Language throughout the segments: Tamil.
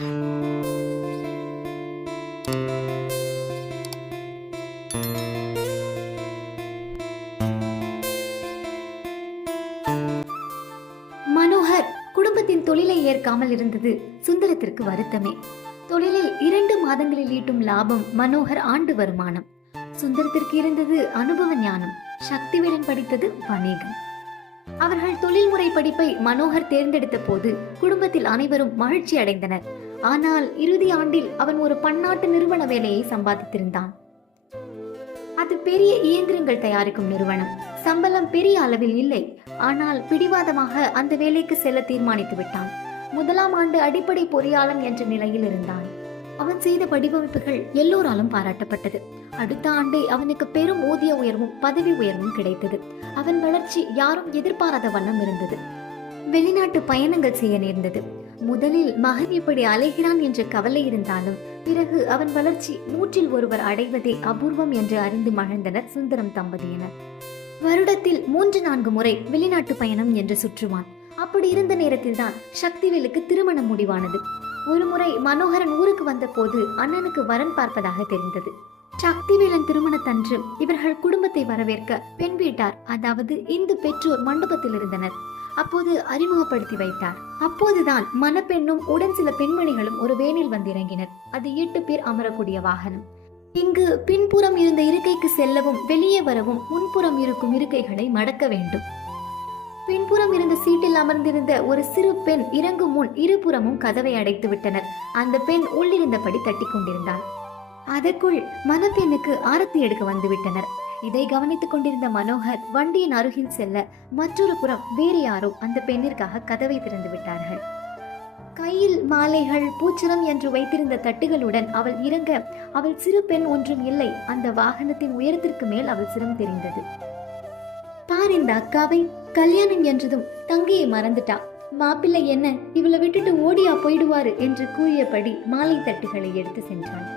மனோகர் குடும்பத்தின் தொழிலை ஏற்காமல் இருந்தது சுந்தரத்திற்கு வருத்தமே. தொழிலில் 2 மாதங்களில் ஈட்டும் லாபம் மனோகர் ஆண்டு வருமானம். சுந்தரத்திற்கு இருந்தது அனுபவ ஞானம். சக்திவேலன் படித்தது வணிகம். அவர்கள் தொழில்முறை படிப்பை மனோகர் தேர்ந்தெடுத்த போது குடும்பத்தில் அனைவரும் மகிழ்ச்சி அடைந்தனர். ஆனால் இறுதி ஆண்டில் அவன் ஒரு பன்னாட்டு நிறுவன வேலையை சம்பாதித்திருந்தான். அது பெரிய இயந்திரங்கள் தயாரிக்கும் நிறுவனம். சம்பளம் பெரிய அளவில் இல்லை. ஆனால் பிடிவாதமாக அந்த வேலைக்கு செல்ல தீர்மானித்து விட்டான். 1ஆம் ஆண்டு அடிப்படை பொறியாளன் என்ற நிலையில் இருந்தான். அவன் செய்த வடிவமைப்புகள் எல்லோராலும் பாராட்டப்பட்டது. அடுத்த ஆண்டே அவனுக்கு பெரும் ஊதிய உயர்வும் பதவி உயர்வும் கிடைத்தது. அவன் வளர்ச்சி யாரும் எதிர்பாராத வண்ணம் இருந்தது. வெளிநாட்டு பயணங்கள் செய்ய நேர்ந்தது. முதலில் மகன் இப்படி அலைகிறான் என்ற கவலை இருந்தாலும் பிறகு அவன் வளர்ச்சி 100 ஒருவர் அடைவதே அபூர்வம் என்று அறிந்து மகிழ்ந்தனர் சுந்தரம் தம்பதியினர். வருடத்தில் 3-4 முறை வெளிநாட்டு பயணம் என்று சுற்றுவான். அப்படி இருந்த நேரத்தில் தான் சக்திவேலுக்கு திருமணம் முடிவானது. ஒரு முறை மனோகரன் ஊருக்கு வந்த போது அண்ணனுக்கு வரன் பார்ப்பதாக தெரிந்தது. சக்திவேலன் திருமணத்தன்று இவர்கள் குடும்பத்தை வரவேற்க பெண் வீட்டார், அதாவது இந்து பெற்றோர் மண்டபத்தில் இருந்தனர். அப்போது அறிமுகப்படுத்தி வைத்தார். அப்போதுதான் மணப்பெண்ணும் உடன் சில பெண்மணிகளும் ஒரு வேனில் வந்து இறங்கினர். அது 8 பேர் அமரக்கூடிய வாகனம். இங்கு பின்புறம் இருந்த இருக்கைக்கு செல்லவும் வெளியே வரவும் முன்புறம் இருக்கும் இருக்கைகளை மடக்க வேண்டும். பின்புறம் இருந்த சீட்டில் அமர்ந்திருந்த ஒரு சிறு பெண் இறங்கும் முன் இருபுறமும் கதவை அடைத்து விட்டனர். அந்த பெண் உள்ளிருந்தபடி தட்டி கொண்டிருந்தாள். அதற்குள் மணப்பெண்ணுக்கு ஆரத்தி எடுக்க வந்து விட்டனர். இதை கவனித்துக் கொண்டிருந்த மனோகர் வண்டியின் அருகில் செல்ல மற்றொரு புறம் வேறு யாரோ அந்த பெண்ணிற்காக கதவை திறந்து விட்டார்கள். கையில் மாலைகள் பூச்சரம் என்று வைத்திருந்த தட்டுகளுடன் அவள் இறங்க அவள் சிறு பெண் ஒன்றும் இல்லை. அந்த வாகனத்தின் உயரத்திற்கு மேல் அவள் சிரம் தெரிந்தது. பார், இந்த அக்காவை கல்யாணம் என்றதும் தங்கையை மறந்துட்டா. மாப்பிள்ளை என்ன இவளை விட்டுட்டு ஓடியா போயிடுவாரு என்று கூறியபடி மாலை தட்டுகளை எடுத்து சென்றாள்.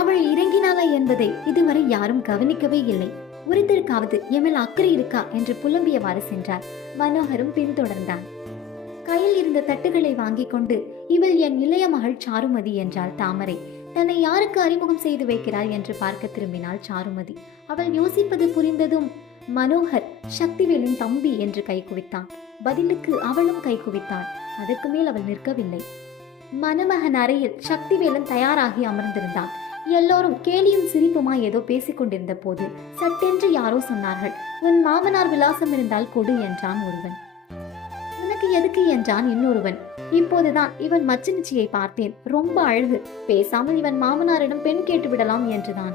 அவள் இறங்கினாளா என்பதை இதுவரை யாரும் கவனிக்கவே இல்லை. ஒருத்தருக்காவது எம்எல் அக்கறை இருக்கா என்று புலம்பியவாறு சென்றார். மனோகரும் பின்தொடர்ந்தான். கையில் இருந்த தட்டுகளை வாங்கி கொண்டு, இவள் என் இளைய மகள் சாருமதி என்றாள் தாமரை. தன்னை யாருக்கு அறிமுகம் செய்து வைக்கிறாள் என்று பார்க்க திரும்பினாள் சாருமதி. அவள் யோசிப்பது புரிந்ததும் மனோகர் சக்திவேலின் தம்பி என்று கை குவித்தான். பதிலுக்கு அவளும் கை குவித்தாள். அதற்கு மேல் அவள் நிற்கவில்லை. மணமகன் அறையில் சக்திவேலன் தயாராகி அமர்ந்திருந்தான். எல்லோரும் கேலியும் சிரிப்புமா ஏதோ பேசிக் கொண்டிருந்த போது சட்டென்று யாரோ சொன்னார்கள். உன் மாமனார் விலாசம் இருந்தால் கொடு என்றான் ஒருவன். உனக்கு எதுக்கு என்றான் இன்னொருவன். இப்போதுதான் இவன் மச்சனிச்சியை பார்த்தேன், ரொம்ப அழகு, பேசாமல் இவன் மாமனாரிடம் பெண் கேட்டு விடலாம் என்றுதான்.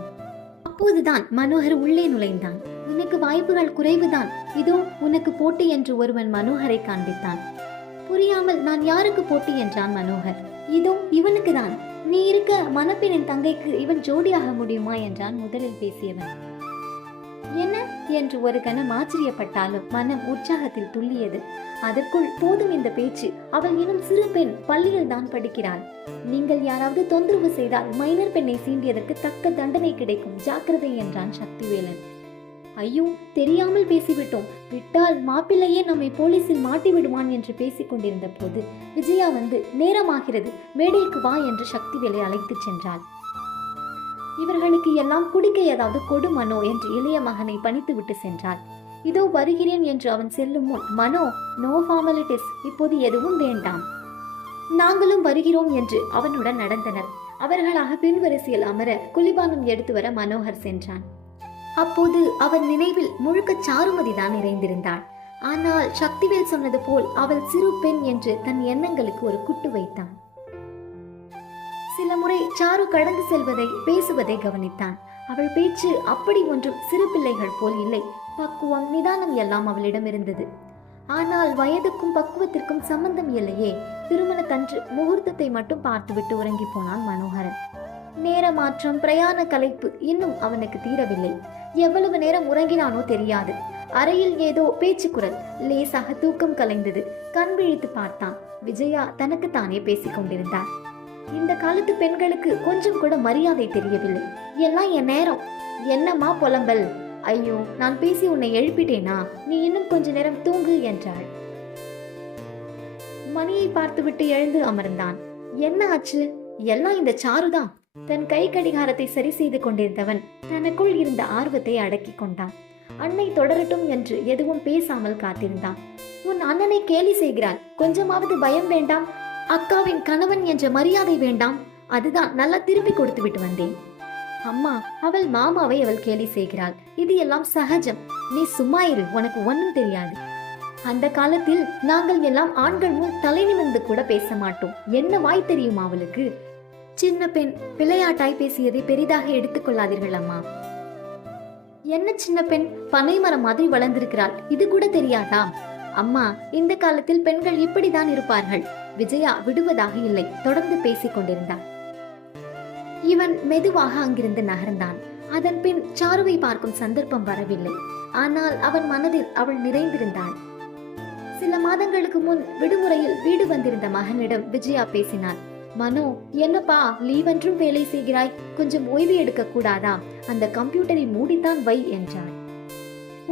அப்போதுதான் மனோகர் உள்ளே நுழைந்தான். உனக்கு வாய்ப்புகள் குறைவுதான், இதோ உனக்கு போட்டி என்று ஒருவன் மனோகரை காண்பித்தான். புரியாமல் நான் யாருக்கு போட்டி என்றான் மனோகர். இதோ இவனுக்கு தான், நீ இருக்க மணப்பெண்ணின் தங்கைக்கு இவன் ஜோடியாக முடியுமா என்றான் முதலில் பேசியவன். என்ன என்று ஒரு கணம் ஆச்சரியப்பட்டாலும் மனம் உற்சாகத்தில் துள்ளியது. அதற்குள் போதும் இந்த பேச்சு, அவள் இன்னும் சிறு பெண், பள்ளியில் தான் படிக்கிறாள். நீங்கள் யாராவது தொந்தரவு செய்தால் மைனர் பெண்ணை சீண்டியதற்கு தக்க தண்டனை கிடைக்கும், ஜாக்கிரதை என்றான் சக்திவேலன். ஐயோ, தெரியாமல் பேசிவிட்டோம், விட்டால் மாப்பிள்ளையே நம்மை போலீசில் மாட்டி விடுவான் என்று பேசிக் கொண்டிருந்த போது விஜயா வந்து நேரமாகிறது, மேடைக்கு வா என்று சக்திவேலை அழைத்து சென்றாள். இவர்களுக்கு எல்லாம் குடிக்க ஏதாவது கொடு மனோ என்று இளைய மகனை பணித்து விட்டு சென்றாள். இதோ வருகிறேன் என்று அவன் செல்லும் முன், மனோ, நோ ஃபார்மாலிட்டிஸ், இப்போது எதுவும் வேண்டாம், நாங்களும் வருகிறோம் என்று அவனுடன் நடந்தனர். அவர்களாக பின்வரிசையில் அமர குளிபானம் எடுத்து வர மனோகர் சென்றான். அப்போது அவன் நினைவில் முழுக்க சாருமதி தான் நிறைந்திருந்தாள். ஆனால் சக்திவேல் சொன்னது போல் அவள் சிறு பெண் என்று தன் எண்ணங்களுக்கு ஒரு குட்டு வைத்தான். சில முறை சாரு கடந்து செல்வதை பேசுவதை கவனித்தான். அவள் பேச்சு அப்படி ஒன்றும் சிறு பிள்ளைகள் போல் இல்லை. பக்குவம், நிதானம் எல்லாம் அவளிடம் இருந்தது. ஆனால் வயதுக்கும் பக்குவத்திற்கும் சம்பந்தம் இல்லையே. திருமணத்தன்று முகூர்த்தத்தை மட்டும் பார்த்துவிட்டு உறங்கி போனான் மனோகரன். நேர மாற்றம், பிரயாண களைப்பு இன்னும் அவனுக்கு தீரவில்லை. எவ்வளவு நேரம் உறங்கினானோ தெரியாது. அறையில் ஏதோ பேச்சு குரல். லேசாக தூக்கம் கலைந்தது. கண் விழித்து பார்த்தான். விஜயா தனக்கு தானே பேசிக் கொண்டிருந்தார். இந்த காலத்து பெண்களுக்கு கொஞ்சம் கூட மரியாதை தெரியவில்லை. எல்லாம் என் நேரம், என்னம்மா புலம்பல், ஐயோ நான் பேசி உன்னை எழுப்பிட்டேனா, நீ இன்னும் கொஞ்ச நேரம் தூங்கு என்றாள். மணியை பார்த்துவிட்டு எழுந்து அமர்ந்தான். என்ன ஆச்சு? எல்லாம் இந்த சாருதான். தன் கை கடிகாரத்தை சரி செய்து கொண்டிருந்தவன் தனக்குள் இருந்த ஆர்வத்தை அடக்கிக் கொண்டான். அன்னை தொடரட்டும் என்று எதுவும் பேசாமல் காத்திருந்தான். உன் அண்ணனை கேலி செய்கிறாள், கொஞ்சமாவது பயம் வேண்டாம்? அக்காவின் கணவன் என்ற மரியாதை வேண்டாம்? அதுதான் நல்லா திருப்பி கொடுத்து விட்டு வந்தேன். அம்மா, அவள் மாமாவை அவள் கேலி செய்கிறாள், இது எல்லாம் சகஜம். நீ சும்மா இரு, உனக்கு ஒன்னும் தெரியாது. அந்த காலத்தில் நாங்கள் எல்லாம் ஆண்கள் முன் தலை நிமிர்ந்து கூட பேச மாட்டோம். என்ன வாய் தெரியுமா அவளுக்கு? சின்ன பெண், விளையாட்டாய் பேசியதை பெரிதாக எடுத்துக்கொள்ளாதீர்கள் அம்மா. என்ன சின்ன பெண்? பனை மரம் மாதிரி வளர்ந்திருக்கிறாள், இது கூட தெரியாதா? அம்மா, இந்த காலத்தில் பெண்கள் இப்படிதான் இருப்பார்கள். விஜயா விடுவதாக இல்லை, தொடர்ந்து பேசிக் கொண்டிருந்தான். இவன் மெதுவாக அங்கிருந்து நகர்ந்தான். அதன் பின் சாருவை பார்க்கும் சந்தர்ப்பம் வரவில்லை. ஆனால் அவன் மனதில் அவள் நிறைந்திருந்தாள். சில மாதங்களுக்கு முன் விடுமுறையில் வீடு வந்திருந்த மகனிடம் விஜயா பேசினாள். மனோ, என்னப்பா லீவ் என்றும் வேலை செய்கிறாய், கொஞ்சம் ஓய்வு எடுக்க கூடாதா? அந்த கம்ப்யூட்டரை மூடித்தான் வை என்றாள்.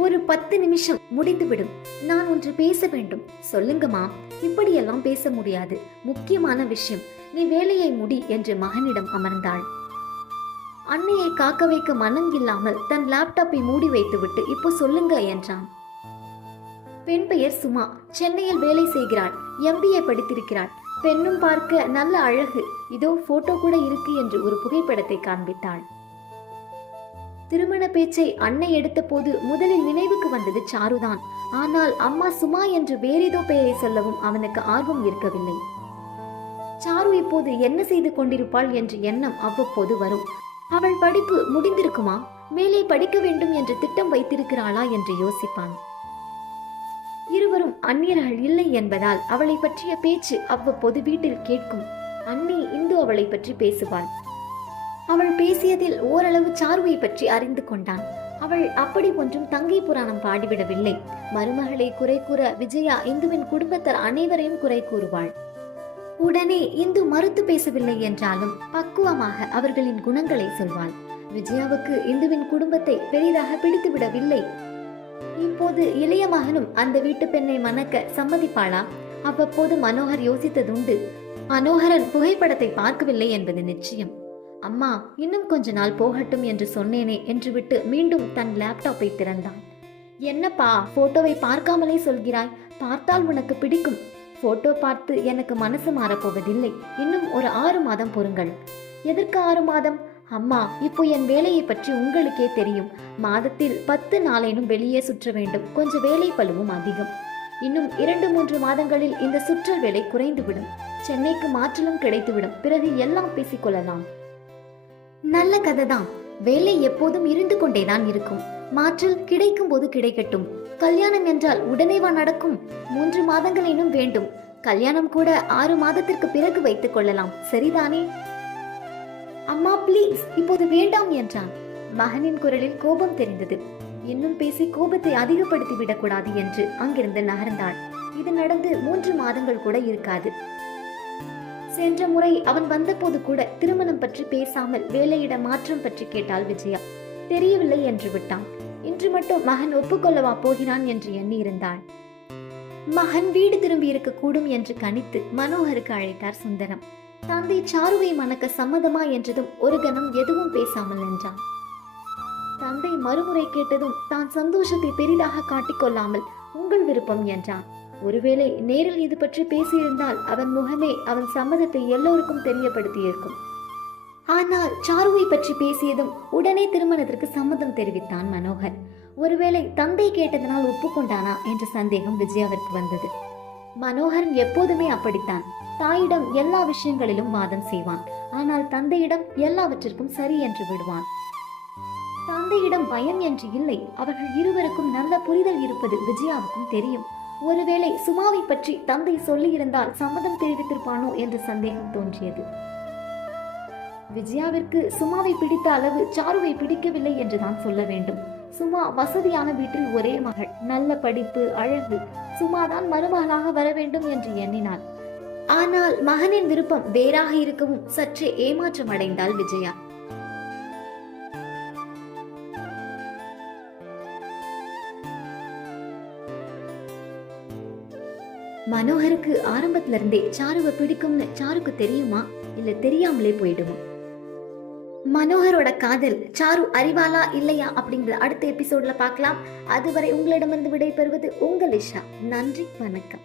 ஒரு 10 நிமிஷம் முடிந்துவிடும், நான் ஒன்று பேச வேண்டும். சொல்லுங்கம்மா. இப்படியெல்லாம் பேச முடியாது, முக்கியமான விஷயம். நீ வேலையை முடி என்று மகனிடம் அமர்ந்தாள். அன்னையை காக்க வைக்க மனம் இல்லாமல் தன் லேப்டாப்பை மூடி வைத்துவிட்டு இப்போ சொல்லுங்க என்றான். பெண் பெயர் சுமா, சென்னையில் வேலை செய்கிறாள், MBA படித்திருக்கிறாள். பெண்ணும் பார்க்க நல்ல அழகு, இதோ போட்டோ கூட இருக்கு என்று ஒரு புகைப்படத்தை காண்பித்தாள். திருமண பேச்சை அன்னை எடுத்த போது முதலில் நினைவுக்கு வந்தது சாருதான். ஆனால் அம்மா சுமா என்று வேறேதோ பெயரை சொல்லவும் அவனுக்கு ஆர்வம் இருக்கவில்லை. சாரு இப்போது என்ன செய்து கொண்டிருப்பாள் என்ற எண்ணம் அவ்வப்போது வரும். அவள் படிப்பு முடிந்திருக்குமா? மேலே படிக்க வேண்டும் என்று திட்டம் வைத்திருக்கிறாளா என்று யோசிப்பான். இருவரும் அந்நியர்கள் இல்லை என்பதால் அவளை பற்றிய பேச்சு அவ்வப்போது வீட்டில் கேட்கும். அண்ணி இந்து அவளை பற்றி பேசுவாள். அவள் பேசியதில் ஓரளவு சாருவை பற்றி அறிந்து கொண்டான். அவள் அப்படி ஒன்றும் தங்கை புராணம் பாடிவிடவில்லை. மருமகளை குறை கூற விஜயா இந்துவின் குடும்பத்தார் அனைவரையும் குறை கூறுவாள். உடனே இந்து மறுத்து பேசவில்லை என்றாலும் பக்குவமாக அவர்களின் குணங்களை சொல்வாள். விஜயாவுக்கு இந்துவின் குடும்பத்தை பெரிதாக பிடித்து விடவில்லை. இப்போது இளைய மகனும் அந்த வீட்டு பெண்ணை மணக்க சம்மதிப்பாளா? அவ்வப்போது மனோகர் யோசித்ததுண்டு. மனோகரன் புகைப்படத்தை பார்க்கவில்லை என்பது நிச்சயம். அம்மா, இன்னும் கொஞ்ச நாள் போகட்டும் என்று சொன்னேனே என்று விட்டு மீண்டும் தன் லேப்டாப்பை திறந்தான். என்னப்பா, போட்டோவை பார்க்காமலே சொல்கிறாய்? பார்த்தால் உனக்கு பிடிக்கும். போட்டோ பார்த்து எனக்கு மனசு மாறப்போவதில்லை. இன்னும் ஒரு 6 மாதம் பொறுங்கள். எதற்கு 6 மாதம்? அம்மா, இப்போ என் வேலையை பற்றி உங்களுக்கே தெரியும். மாதத்தில் 10 நாளேனும் வெளியே சுற்ற வேண்டும். கொஞ்சம் வேலை பளுவும் அதிகம். இன்னும் 2-3 மாதங்களில் இந்த சுற்றல் வேலை குறைந்துவிடும். சென்னைக்கு மாற்றலும் கிடைத்துவிடும். பிறகு எல்லாம் பேசிக்கொள்ளலாம். நல்ல கதைதான். வேலை எப்போதும் இருந்து கொண்டேதான் இருக்கும். மாற்றல் கிடைக்கும் போது கிடைக்கட்டும். கல்யாணம் என்றால் உடனேவா நடக்கும்? 3 மாதங்களேனும் வேண்டும். கல்யாணம் கூட 6 மாதத்திற்கு பிறகு வைத்துக் கொள்ளலாம். சரிதானே? அம்மா ப்ளீஸ், இப்போது வேண்டாம் என்றான். மகனின் குரலில் கோபம் தெரிந்தது. இன்னும் பேசி கோபத்தை அதிகப்படுத்தி விடக்கூடாது என்று அங்கிருந்து நகர்ந்தாள். இது நடந்து 3 மாதங்கள் கூட இருக்காது. சென்ற முறை அவன் வந்தபோது கூட திருமணம் பற்றி பேசாமல் வேலையிட மாற்றம் பற்றி கேட்டாள் விஜயா. தெரியவில்லை என்று விட்டான். இன்று மட்டும் மகன் ஒப்புக்கொள்ளவா போகிறான் என்று எண்ணி இருந்தாள். மகன் வீடு திரும்பி இருக்க கூடும் என்று கணித்து மனோகருக்கு அழைத்தார் சுந்தரம். தந்தை சாருவை மணக்க சம்மதமா என்றதும் ஒரு கணம் எதுவும் பேசாமல் நின்றான். தந்தை மறுமுறை கேட்டதும் தான் சந்தோஷத்தை பெரிதாக காட்டிக்கொள்ளாமல் உங்கள் விருப்பம் என்றான். ஒருவேளை நேரில் இது பற்றி பேசியிருந்தால் அவன் முகமே அவன் சம்மதத்தை எல்லோருக்கும் தெரியப்படுத்தியிருக்கும். ஆனால் சாருவை பற்றி பேசியதும் உடனே திருமணத்திற்கு சம்மதம் தெரிவித்தான் மனோகர். ஒருவேளை தந்தை கேட்டதனால் ஒப்புக்கொண்டானா என்ற சந்தேகம் விஜயாவிற்கு வந்தது. மனோகரன் எப்போதுமே அப்படித்தான். தாயிடம் எல்லா விஷயங்களிலும் வாதம் செய்வான். ஆனால் தந்தையிடம் எல்லாவற்றிற்கும் சரி என்று விடுவான். தந்தையிடம் பயம் என்று இல்லை. அவர்கள் இருவருக்கும் நல்ல புரிதல் இருப்பது விஜயாவுக்கும் தெரியும். ஒருவேளை சுமாவை பற்றி தந்தை சொல்லியிருந்தால் சம்மதம் தெரிவித்திருப்பானோ என்ற சந்தேகம் தோன்றியது. விஜயாவிற்கு சுமாவை பிடித்த அளவு சாருவை பிடிக்கவில்லை என்றுதான் சொல்ல வேண்டும். சுமா வசதியான வீட்டில் ஒரே மகள், நல்ல படிப்பு, அழகு. சுமாதான் மருமகளாக வர வேண்டும் என்று எண்ணினாள். ஆனால் மகனின் விருப்பம் வேறாக இருக்கவும் சற்றே ஏமாற்றம் அடைந்தாள் விஜயா. மனோகருக்கு ஆரம்பத்துல இருந்தே சாருவை பிடிக்கும்னு சாருக்கு தெரியுமா இல்ல தெரியாமலே போயிடுமா? மனோகரோட காதல் சாரு அறிவாளா இல்லையா அப்படிங்கிற அடுத்த எபிசோட்ல பார்க்கலாம். அதுவரை உங்களிடமிருந்து விடை பெறுவது உங்கள் இஷா. நன்றி, வணக்கம்.